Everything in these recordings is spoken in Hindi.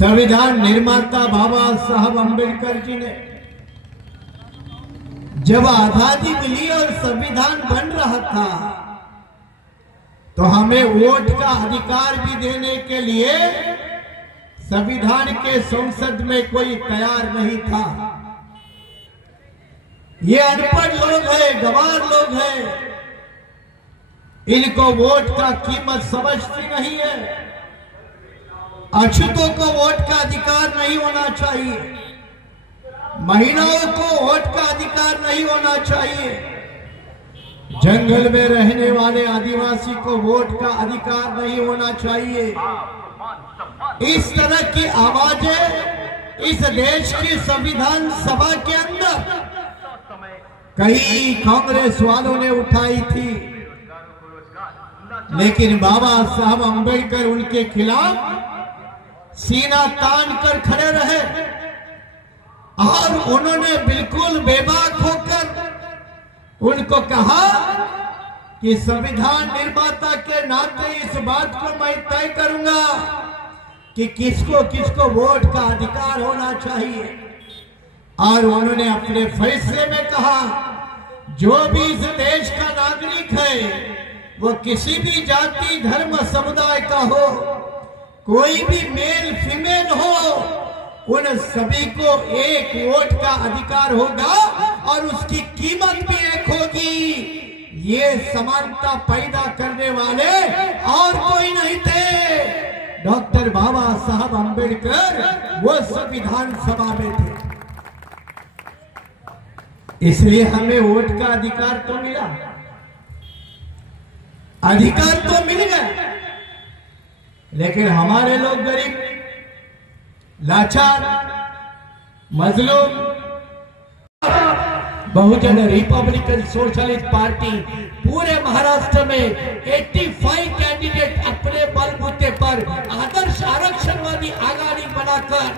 संविधान निर्माता बाबा साहब अम्बेडकर जी ने जब आजादी मिली और संविधान बन रहा था तो हमें वोट का अधिकार भी देने के लिए संविधान के संसद में कोई तैयार नहीं था। ये अनपढ़ लोग हैं, गंवार लोग हैं, इनको वोट का कीमत समझती नहीं है। अछूतों को वोट का अधिकार नहीं होना चाहिए, महिलाओं को वोट का अधिकार नहीं होना चाहिए, जंगल में रहने वाले आदिवासी को वोट का अधिकार नहीं होना चाहिए। इस तरह की आवाजें इस देश की संविधान सभा के अंदर कई कांग्रेस वालों ने उठाई थी, लेकिन बाबा साहब अम्बेडकर उनके खिलाफ सीना तान कर खड़े रहे और उन्होंने बिल्कुल बेबाक होकर उनको कहा कि संविधान निर्माता के नाते इस बात को मैं तय करूंगा कि किसको किसको वोट का अधिकार होना चाहिए। और उन्होंने अपने फैसले में कहा जो भी इस देश का नागरिक है वो किसी भी जाति धर्म समुदाय का हो, कोई भी मेल फीमेल हो, उन सभी को एक वोट का अधिकार होगा और उसकी कीमत भी एक होगी। ये समानता पैदा करने वाले और कोई नहीं थे, डॉक्टर बाबा साहब अम्बेडकर वो संविधान सभा में थे। इसलिए हमें वोट का अधिकार तो मिला, अधिकार तो मिल गया, लेकिन हमारे लोग गरीब, लाचार, मजलूम, बहुजन रिपब्लिकन सोशलिस्ट पार्टी पूरे महाराष्ट्र में 85 कैंडिडेट अपने बलबूते पर आदर्श आरक्षणवादी आघाड़ी बनाकर,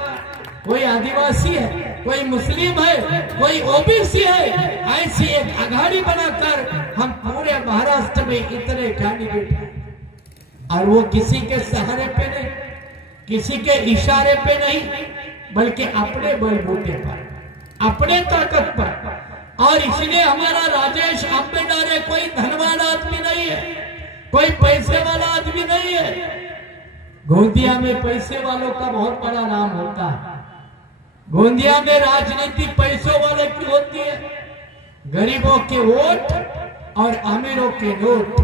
कोई आदिवासी है, कोई मुस्लिम है, कोई ओबीसी है, ऐसी एक आघाड़ी बनाकर हम पूरे महाराष्ट्र में इतने कैंडिडेट हैं। और वो किसी के सहारे पे नहीं, किसी के इशारे पे नहीं, बल्कि अपने बलबूते पर, अपने ताकत पर। और इसलिए हमारा राजेश आंबेडकर कोई धनवान आदमी नहीं है, कोई पैसे वाला आदमी नहीं है। गोंदिया में पैसे वालों का बहुत बड़ा नाम होता है, गोंदिया में राजनीति पैसों वाले की होती है, गरीबों के वोट और अमीरों के नोट,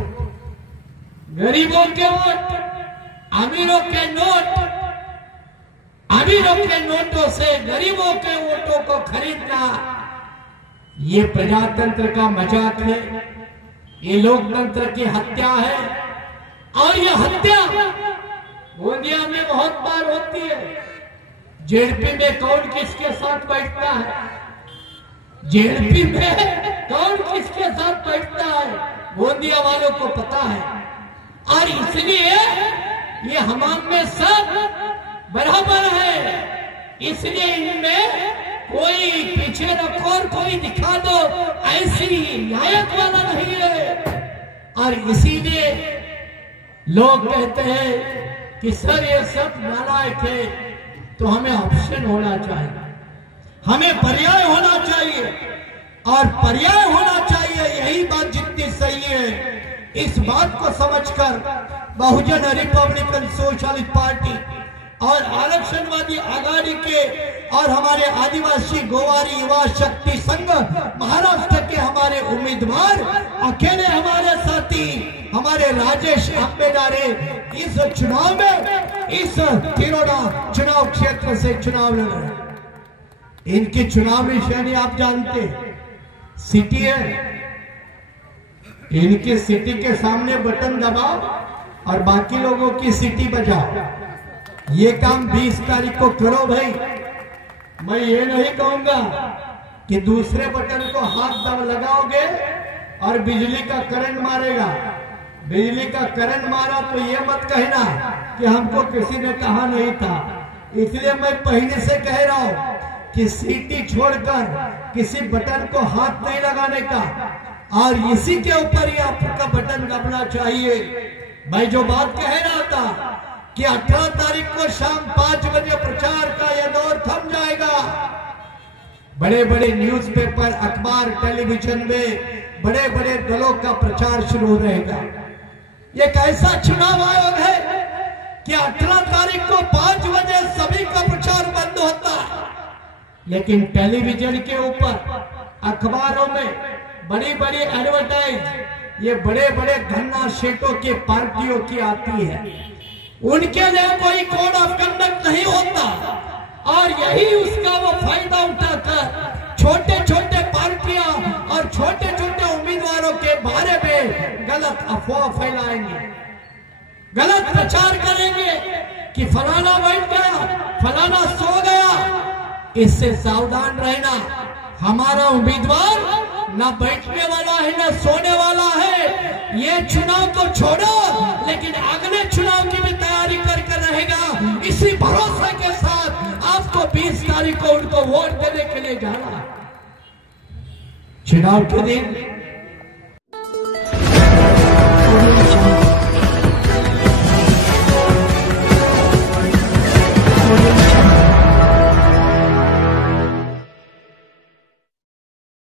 गरीबों के वोट, अमीरों के नोट, अमीरों के नोटों से गरीबों के वोटों को खरीदना, ये प्रजातंत्र का मजाक है, ये लोकतंत्र की हत्या है। और ये हत्या गोंदिया में बहुत बार होती है। जेडपी में कौन किसके साथ बैठता है, जेडपी में कौन किसके साथ बैठता है, गोंदिया वालों को पता है। और इसलिए ये हमाम में सब बराबर है, इसलिए इनमें कोई पीछे रखो और कोई दिखा दो ऐसी लायक वाला नहीं है। और इसीलिए लोग कहते हैं कि सर ये सब नालायक है, तो हमें ऑप्शन होना चाहिए, हमें पर्याय होना चाहिए, और पर्याय होना चाहिए, यही बात जितनी सही है। इस बात को समझकर बहुजन रिपब्लिकन सोशलिस्ट पार्टी और आरक्षणवादी आघाड़ी के और हमारे आदिवासी गोवारी युवा शक्ति संघ महाराष्ट्र के हमारे उम्मीदवार, अकेले हमारे साथी हमारे राजेश आंबेडकर इस चुनाव में, इस तिरोडा चुनाव क्षेत्र से चुनाव लड़ रहे हैं। इनकी चुनावी शैली आप जानते, सिटी है, इनकी सिटी के सामने बटन दबाओ और बाकी लोगों की सिटी बजाओ। ये काम 20 तारीख को करो भाई। मैं ये नहीं कहूंगा कि दूसरे बटन को हाथ दब लगाओगे और बिजली का करंट मारेगा। बिजली का करंट मारा तो ये मत कहना कि हमको किसी ने कहा नहीं था। इसलिए मैं पहले से कह रहा हूं कि सीटी छोड़कर किसी बटन को हाथ नहीं लगाने का, और इसी के ऊपर ही आपका बटन दबना चाहिए। मैं जो बात कह रहा था कि 18 तारीख को शाम 5 बजे प्रचार का यह दौर थम जाएगा। बड़े बड़े न्यूज़पेपर, अखबार, टेलीविजन में बड़े बड़े दलों का प्रचार शुरू रहेगा। ये कैसा चुनाव आयोग है कि 18 तारीख को 5 बजे सभी का प्रचार बंद होता है, लेकिन टेलीविजन के ऊपर, अखबारों में बड़ी बड़ी एडवर्टाइज ये बड़े बड़े धन्ना सेठों के पार्टियों की आती है। उनके लिए कोई कोड ऑफ कंडक्ट नहीं होता और यही उसका वो फायदा उठाकर छोटे छोटे पार्टियां और छोटे छोटे उम्मीदवारों के बारे में गलत अफवाह फैलाएंगे, गलत प्रचार करेंगे कि फलाना बैठ गया, फलाना सो गया। इससे सावधान रहना। हमारा उम्मीदवार न बैठने वाला है न सोने वाला है। ये चुनाव तो छोड़ो, लेकिन अगले चुनाव की भी तैयारी करके रहेगा। इसी भरोसे के साथ आपको 20 तारीख को उनको वोट देने के लिए जाना है। चुनाव के दिन